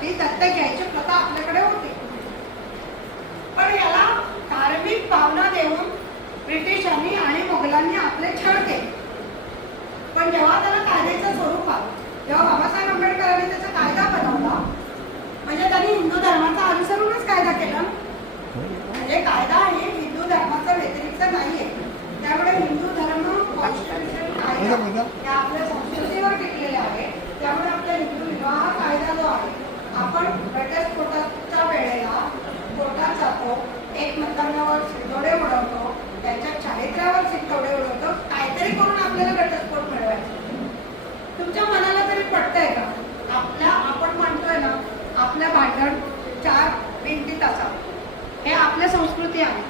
मुलांसाठी दत्तक घ्यायची प्रथा आपल्याकडे होती. पण याला धार्मिक भावना देऊन ब्रिटिशांनी आणि मोगलांनी आपले छळ केले. पण जेव्हा त्याला कायद्याचं स्वरूप आलं, जेव्हा बाबासाहेब आंबेडकरांनी त्याचा कायदा बनवला, म्हणजे त्यांनी हिंदू धर्माचा अनुसरूनच कायदा केला. म्हणजे कायदा हे हिंदू धर्माचा व्यतिरिक्त नाहीये. त्यामुळे हिंदू धर्म कॉन्स्टिट्यूशन कायदा हे आपल्या संस्कृतीवर टिकलेले आहे. त्यामुळे आपला हिंदू विवाह कायदा जो आहे, आपण घटस्फोटाच्या वेळेला कोर्टात जातो, एकमेकांवर शिंतोडे उडवतो, त्यांच्या चारित्र्यावर शिंतोडे उडवतो, काहीतरी करून आपल्याला घटस्फोट मिळवायचा. तुमच्या मनाला तरी पटतंय का? आपण म्हणतोय ना, आपलं भांडण 4 भिंतीत असावं, हे आपल्या संस्कृती आहे.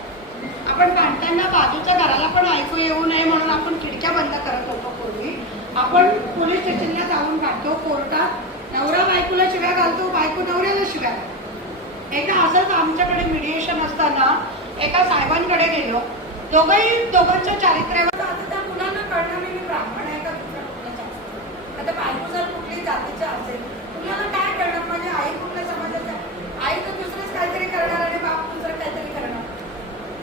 आपण भांडताना बाजूच्या घराला पण ऐकू येऊ नये म्हणून आपण खिडक्या बंद करत होतो पूर्वी. आपण पोलीस स्टेशनला जाऊन काढतो, कोर्टात नवरा बायकोला शिव्या घालतो, बायको नवऱ्याला शिव्या घालतो. एकदा असंच आमच्याकडे मिडिएशन असताना एका साहेबांकडे गेलो. दोघांच्या चारित्र्यावर आता त्या मुलांना कळणार नाही मी ब्राह्मण आहे का दुसऱ्या कुठल्याच्या. आता बायको जर कुठली जातीच्या असेल, मुलाला काय कळणार माझी आई कुठल्या समाजाच्या. आई तर दुसरंच काहीतरी करणार आणि बाप दुसरं काहीतरी करणार.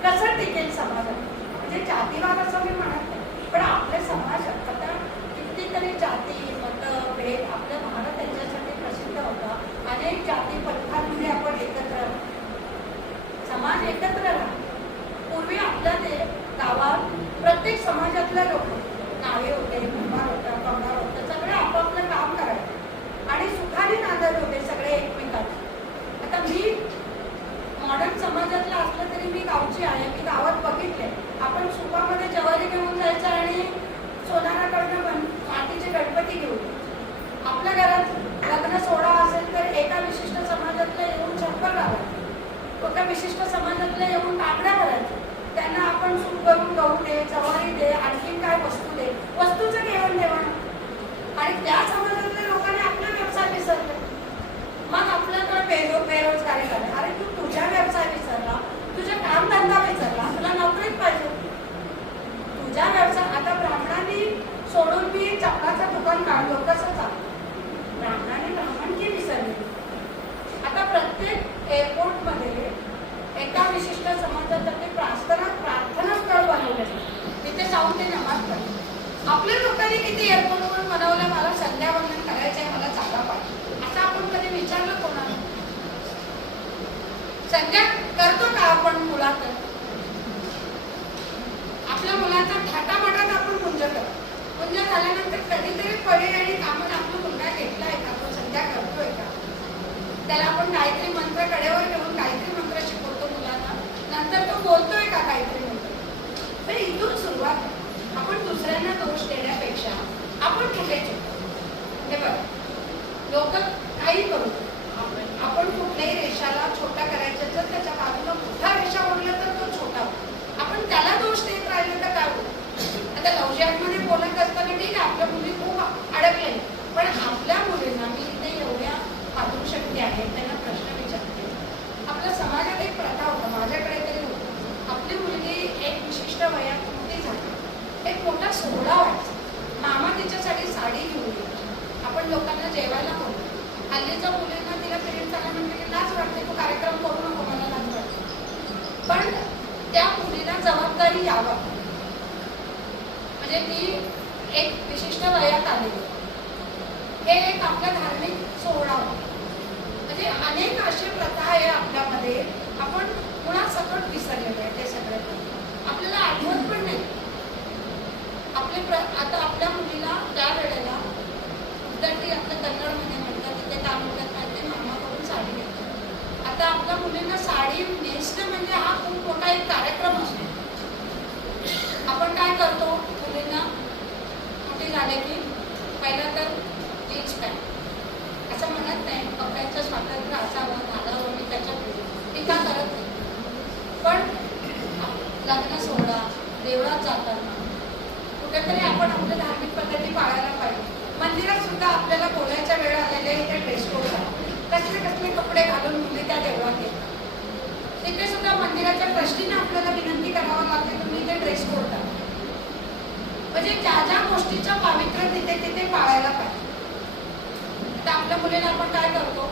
कसं टिकेल समाजात? म्हणजे जातीवाद असं मी म्हणत नाही, पण आपल्या समाजात आता कितीतरी जाती मतभेद आपल्या भारत यांच्यासाठी प्रसिद्ध होता. अनेक जाती पंथांमध्ये आपण एकत्र समाज एकत्र राहा. पूर्वी आपल्या ते गावात प्रत्येक समाजातल्या लोक नावे होते, कुंभार होता, कमदार होता, सगळे आपापलं काम करायचे आणि सुखाने नांदत होते सगळे एकमेकांचे. आता मी मॉडर्न समाजातलं असलं तरी मी गावची आहे, मी गावात बघितले. आपण सुपामध्ये ज्वारी घेऊन जायचं आणि सोनाराकडनं मातीचे गणपती घेऊन. आपल्या घरात लग्न सोहळा असेल तर एका विशिष्ट समाजातल्या येऊन शंकर घालायचे, एका विशिष्ट समाजातल्या येऊन काकड्या घालायचे. त्यांना आपण सूप करून गहू दे, ज्वारी दे, आणखीन काय वस्तू दे, वस्तूचं घेऊन देवण. आणि त्या समाजातल्या लोकांनी आपला व्यवसाय विसरले. मग आपल्याकडे बेरोजगारी झाली. अरे तू तुझ्या व्यवसाय विसरला, तुझा कामधंदा विसरला, तुला नोकरीच पाहिजे. तुझ्या व्यवसाय आता ब्राह्मणांनी सोडून मी चपलाचं दुकान काढलो, कसं चालतं? ब्राह्मणांनी ब्राह्मणकी विसरली. आता प्रत्येक एअरपोर्टमध्ये एका विशिष्ट समाजासाठी प्रार्थना स्थळ बनवले, तिथे जाऊन ते नमाज करतात. आपल्या लोकांनी किती एअरपोर्टवर बनवलं, मला संध्यावंदन करायचंय, मला जागा पाहिजे, असं आपण कधी विचारलं कोणाला? संध्या करतो का आपण मुलात? आपल्या मुलाचा थाटामाटात आपण कुंज करतो. कुंज झाल्यानंतर कधीतरी पर्यायी कामात आपला मुलगा घेतलाय का, तो संध्या करतोय का? त्याला आपण काहीतरी मंत्र कडेवर ठेवून काहीतरी मंत्र शिकवतो मुलांना, नंतर तो बोलतोय का काहीतरी मंत्र? तर इथून सुरुवात. आपण दुसऱ्यांना दोष देण्यापेक्षा आपण कुठे चुकतो हे बघ. लोक काही करू, आपण कुठल्याही रेषाला छोटा करायचं, जर त्याच्या बाजूला मोठा रेषा ओढला तर तो छोटा होतो. आपण त्याला दोष देत राहिलो तर काय होतं? आता लवजॅकमध्ये बोलत असताना ठीक आहे, आपल्या मुली खूप अडकले, पण आपल्या मुलींना मी इथे एवढ्या मातृशक्ती आहे, त्यांना प्रश्न विचारते. आपल्या समाजात एक प्रथा होता, माझ्याकडे तरी होतं. आपली मुलगी एक विशिष्ट वयात मोठी झाली, एक मोठा सोहळा व्हायचा. मामा तिच्यासाठी साडी घेऊन यायची. आपण लोकांना जेवायला बोलतो. हल्लीच्या मुलींना तिला पिरियड झाला म्हणजे की लाज वाटते, तो कार्यक्रम करू नको, मला लाज वाटते. पण त्या मुलीला जबाबदारी यावा, म्हणजे ती एक विशिष्ट वयात आलेली. हे एक आपला धार्मिक सोहळा होता. म्हणजे अनेक अशी प्रथा आहे आपल्यामध्ये, आपण मुळात सकट विसरलेलो आहे. ते सगळे आपल्याला आठवत पण नाही. आता आपल्या मुलीला त्या वेळेला उद्दाटी आपल्या कन्नडमध्ये म्हणतात, तिथे काय म्हणतात काय ते, मामाकडून साडी घेतात. आता आपल्या मुलींना साडी नेसणं म्हणजे हा खूप मोठा एक कार्यक्रम असतो. आपण काय करतो, मुलींना मोठी झाले की पहिला तर जीन्स पॅन्ट असं म्हणत नाही, कपड्यांचं स्वातंत्र्य असावं, घालावं, मी त्याच्यात टीका करत नाही. पण लग्न सोहळा, देवळात जाताना कुठेतरी आपण आपल्या धार्मिक पद्धती पाळायला पाहिजे. मंदिरात सुद्धा आपल्याला बोलायच्या वेळ आलेले ते ड्रेस कोड कसले कसले कपडे घालून मुली त्या देवळात येतात. तिथे सुद्धा मंदिराच्या ट्रस्टीने आपल्याला विनंती करावं लागते, तुम्ही ते ड्रेस कोड करा. म्हणजे ज्या ज्या गोष्टीचं पावित्र्य तिथे तिथे पाळायला पाहिजे. आता आपल्या मुलीला आपण काय करतो,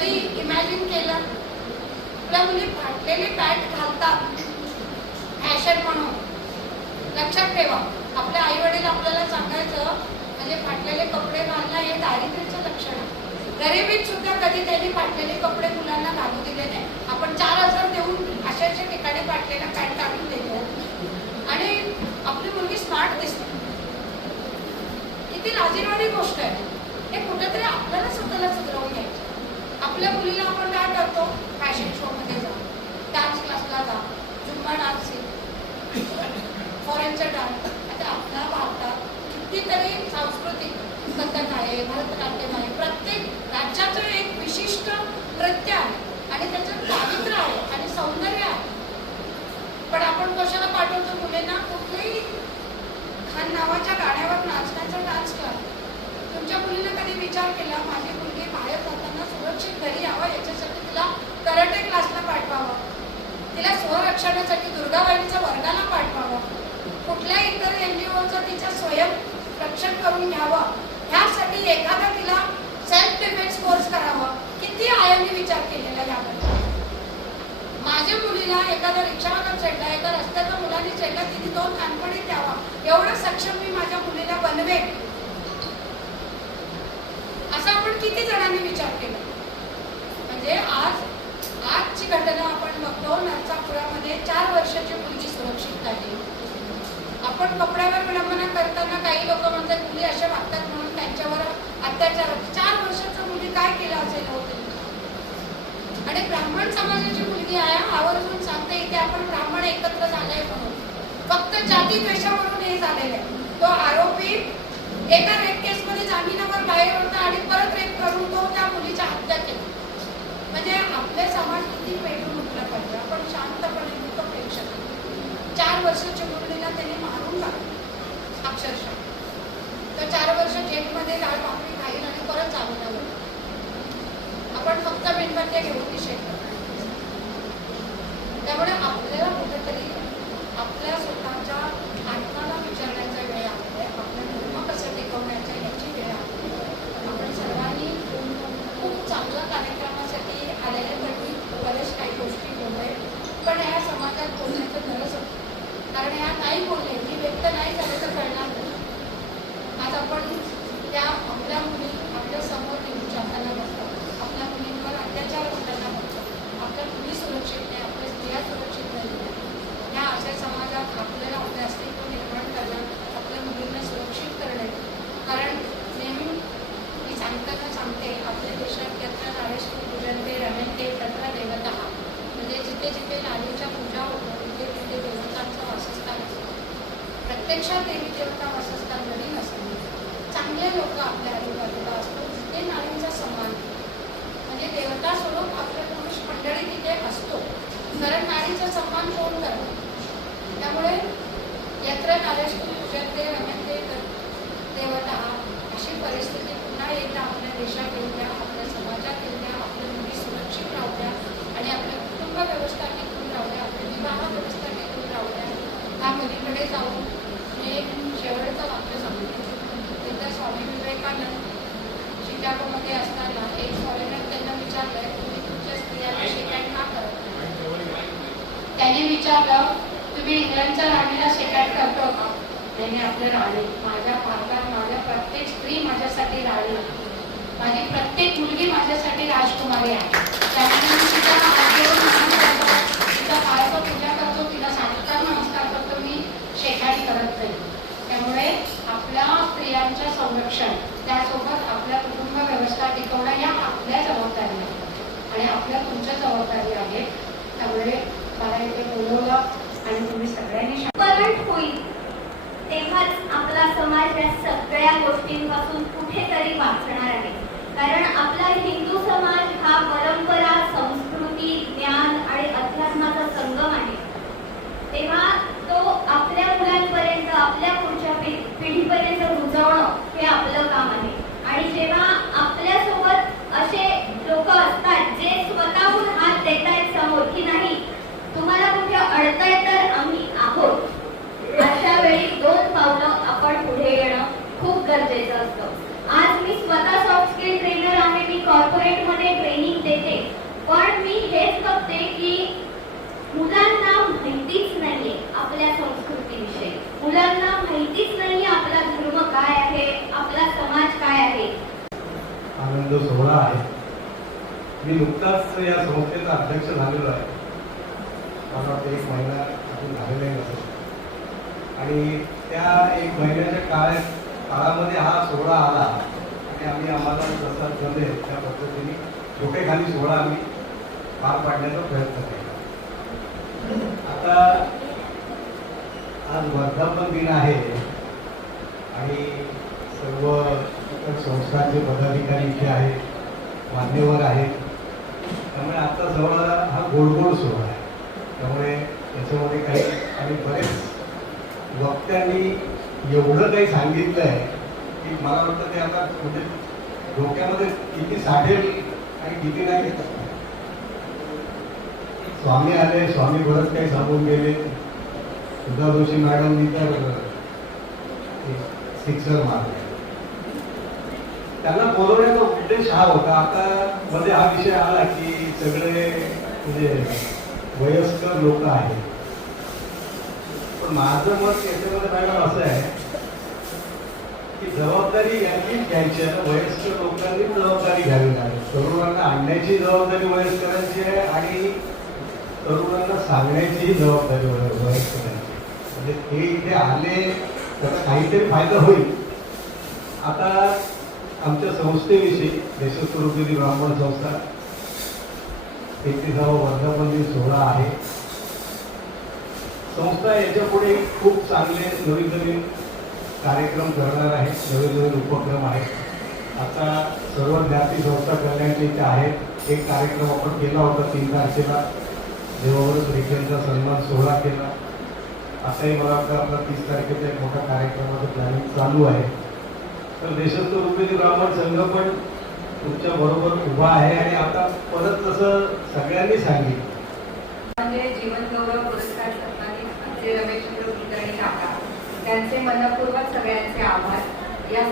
कधी इमॅजिन केलं? आपल्या मुली फाटलेले पॅन्ट घालतात फॅशन म्हणून. लक्षात ठेवा, आपल्या आई वडील आपल्याला सांगायचं म्हणजे फाटलेले कपडे घालणं हे दारिद्र्याचं लक्षण आहे. गरिबीत सुद्धा कधी त्यांनी फाटलेले कपडे मुलांना घालू दिले नाही. आपण 4000 देऊन अशा ठिकाणी फाटलेला पॅन्ट आणून देतो आणि आपली मुलगी स्मार्ट दिसते. किती लाजिरवाणी गोष्ट आहे. हे कुठेतरी आपल्याला स्वतःला सुधारवून घ्यायचं. आपल्या मुलीला आपण काय करतो? फॅशन शो मध्ये जा, डान्स क्लासला जा, झुंबा डान्स, फॉरेनचा डान्स. आता आपल्या भारतात कितीतरी सांस्कृतिक कथक आहे, भरतनाट्यम आहे. प्रत्येक राज्याचं एक विशिष्ट नृत्य आहे आणि त्याचं पावित्र्य आहे आणि सौंदर्य आहे. पण आपण कशाला पाठवतो मुलींना? कुठल्याही खान नावाच्या गाण्यावर नाचण्याचा डान्स क्लास. तुमच्या मुलीने कधी विचार केला माझी मुलगी बाहेर जाताना सुरक्षित घरी यावं याच्यासाठी तिला कराटे क्लासला पाठवावं, तिला स्वरक्षणासाठी दुर्गाबाईंच्या वर्गाला पाठवावं, कुठल्या इतर NGOचं तिच्या स्वयं रक्षण करून घ्यावं, ह्यासाठी एखादा तिला सेल्फ डिफेन्स कोर्स करावा? किती आयामी विचार केलेला याबद्दल. माझ्या मुलीला एखादा रिक्षावाला चढला, एका रस्त्याच्या मुलाने चढला, तिने 2 कानपडे द्यावा एवढं सक्षम मी माझ्या मुलीला बनवेन, असं आपण किती जणांनी विचार केला. म्हणजे आजची घटना आपण बघतो. नरसापुरामध्ये 4 वर्षाची मुलगी सुरक्षित नाही. आपण कपड्यावर विडंबना करताना काही लोक म्हणतात मुली अशा वागतात म्हणून त्यांच्यावर अत्याचार. 4 वर्षाची मुली काय केलं असेल होते? आणि ब्राह्मण समाजाची मुलगी आहे, आवर्जून सांगते इथे आपण ब्राह्मण एकत्र झाले म्हणून. फक्त जाती द्वेषावरून हे झालेलं आहे. तो आरोपी एका रेप केस मध्ये जामिनावर बाहेर होता आणि परत रेप करून तो त्या मुलीची हत्या केली. म्हणजे आपले समाज किती पेटून उठला पाहिजे. आपण शांतपणे मुक्त प्रेक्षक. 4 वर्षाच्या मुलीला त्याने मारून टाकलं अक्षरशः. तर 4 वर्ष जेलमध्ये डाळ भाकरी खाईल आणि परत जामिनावर. आपण फक्त मेणबत्त्या घेऊन निषेध करतो. त्यामुळे आपल्याला कुठेतरी आपल्या स्वतःच्या आत्माला विचारण्याचा वेळ आहे. आपलं धर्म कसं टिकवण्याचा याची वेळ आहे. आपण सर्वांनी खूप चांगल्या कार्यक्रमासाठी आलेल्यासाठी बरेच काही गोष्टी बोलतोय, पण ह्या समाजात बोलण्याचं गरज होतं. कारण ह्या नाही बोलले, ही व्यक्त नाही झालं तर कळणार नाही. आज आपण त्या आपल्या मुली आपल्या समोर निघून जाताना बघतात, आपल्या मुलींवर अत्याचार होताना बघतात, आपल्या मुली सुरक्षित नाही, आपल्या स्त्रिया सुरक्षित नाही. ह्या अशा समाजात आपल्याला आपले अस्तित्व निर्माण करणं, आपल्या मुलींना सुरक्षित करणे. कारण नेहमी मी सांगते आपल्या देशात यत्र नारेषु पूजन्ते रमन्ते तत्र देवतः. म्हणजे जिथे जिथे नारीच्या पूजा होतो तिथे तिथे देवतांचं वासस्थान असतं. प्रत्यक्षात देवी देवता वासस्थान जरी नसतं, चांगले लोक आपल्या आजूबाजूला असतो जिथे नारींचा सन्मान. म्हणजे देवता स्वरूप आपल्या पुरुष मंडळी तिथे असतो, कारण नारीचा सन्मान कोण करतो. त्यामुळे यत्र नारेषु पूजन्ते रमन्ते देवतः अशी परिस्थिती पुन्हा एकदा आपल्या देशात येऊ द्या, आपल्या समाजात येऊ द्या, आपल्या मुली सुरक्षित राहू द्या आणि आपल्या कुटुंब व्यवस्था टिकून राहू द्या, आपली विवाह व्यवस्था टिकून राहू द्या. ह्या मुलीकडे जाऊन मी एक शेवटचं वाक्य सांगते. एकदा स्वामी विवेकानंद शिकागोमध्ये असताना एक फॉरेनर त्यांना विचारलंय तुम्ही तुमच्या स्त्रियांना शेकाट का करत नाही? त्याने विचारलं तुम्ही इंग्लंडच्या राणीला शेकाट करतो का? त्याने आपलं राणी, माझ्या भारतात माझ्या प्रत्येक स्त्री माझ्यासाठी राणी, माझी प्रत्येक मुलगी माझ्यासाठी राजकुमारी आहे. त्यामुळे मी तिचा आजीवन मान करतो, तिचा पायाचं पूजा करतो, तिला साष्टांग नमस्कार करतो, मी शेकाट करत नाही. त्यामुळे आपल्या स्त्रियांचं संरक्षण त्यासोबत आपल्या कुटुंब व्यवस्था टिकवणं या आपल्या जबाबदारी आहे आणि आपल्या तुमच्या जबाबदारी आहे. त्यामुळे मला इथे बोलवलं आणि तुम्ही सगळ्यांनी परत होईल तेव्हाच आपला समाज या सगळ्या गोष्टींपासून कुठेतरी वाचणार आहे. कारण आपला हिंदू समाज हा परंपरा, संस्कृती, ज्ञान आणि अध्यात्माचा संगम आहे. तेव्हा तो आपल्या मुलांपर्यंत, आपल्या पुढच्या पिढीपर्यंत रुजवणं हे आपलं काम आहे. आणि जेव्हा आपल्यासोबत असे लोक असतात जे स्वतःहून हात देत आहेत समोर की नाही तुम्हाला कुठे अडताय तर आम्ही आहोत, अशा वेळी 2 पावलं आपण पुढे येणं खूप गरजेचं असतं. आज मी स्वतः सॉफ्ट स्किल ट्रेनर आहे. मी कॉर्पोरेटमध्ये ट्रेनिंग देते. आपल्या संस्कृतीविषयी. मुलांना माहितीच नाही आपला धर्म काय आहे, आपला समाज काय आहे. आनंद सोहळा आहे. मी नुकताच या संस्थेचा अध्यक्ष झालेलो आहे. मला वाटतं 1 महिना अजून झालेला नसेल. आणि त्या 1 महिन्याच्या काळामध्ये हा सोहळा आला आणि आम्हाला जसा जमेल त्या पद्धतीने छोटेखानी सोहळा आम्ही पार पाडण्याचा प्रयत्न केला. आता आज वर्धापन दिन आहे आणि सर्व इतर संस्थांचे पदाधिकारी इथे आहेत, मान्यवर आहेत. त्यामुळे आता जवळ हा गोड सोहळा आहे. त्यामुळे याच्यामध्ये काही आणि बरेच वक्त्यांनी एवढं काही सांगितलं आहे की मला वाटतं ते आता म्हणजे डोक्यामध्ये किती साठेल आणि किती नाही. स्वामी आले, स्वामी बरंच काही सांगून गेले. सुधा जोशी मॅडमनी तर सिक्सर मारले. त्यांना बोलवण्याचा उद्देश हा होता. आता मध्ये हा विषय आला की सगळे म्हणजे वयस्कर लोक आहेत. पण माझं मत याच्यामध्ये मॅडम असं आहे की जबाबदारी यांनीच घ्यायची आहे. वयस्कर लोकांनी जबाबदारी घ्यावी लागेल. तरुणांना आणण्याची जबाबदारी वयस्करांची आहे आणि तरुणांना सांगण्याचीही जबाबदारी वयस्करांची. म्हणजे ते इथे आले त्याचा काहीतरी फायदा होईल. आता आमच्या संस्थेविषयी देशस्वरूपी ब्राह्मण संस्था 33वा वर्धापन दिन सोहळा आहे. संस्था याच्या पुढे खूप चांगले नवीन कार्यक्रम करणार आहे. नवीन उपक्रम आहेत. आता सर्व ज्ञाती संस्था कल्याणच्या इथे आहेत. एक कार्यक्रम आपण केला होता 3 तारखेला देवावरच रिखेंचा सन्मान सोहळा केला. आताही मला वाटतं आपला 30 तारखेचा एक मोठा कार्यक्रमाचं प्लॅनिंग चालू आहे. तर देशस्थ रुपेरी ब्राह्मण संघ पण तुमच्या बरोबर उभा आहे आणि आता परत जसं सगळ्यांनी सांगितलं म्हणजे जीवन गौरव पुरस्कार सन्मानित आमचे रमेशचंद्र कुलकर्णी काका त्यांचे मनपूर्वक सगळ्यांचे आभार. या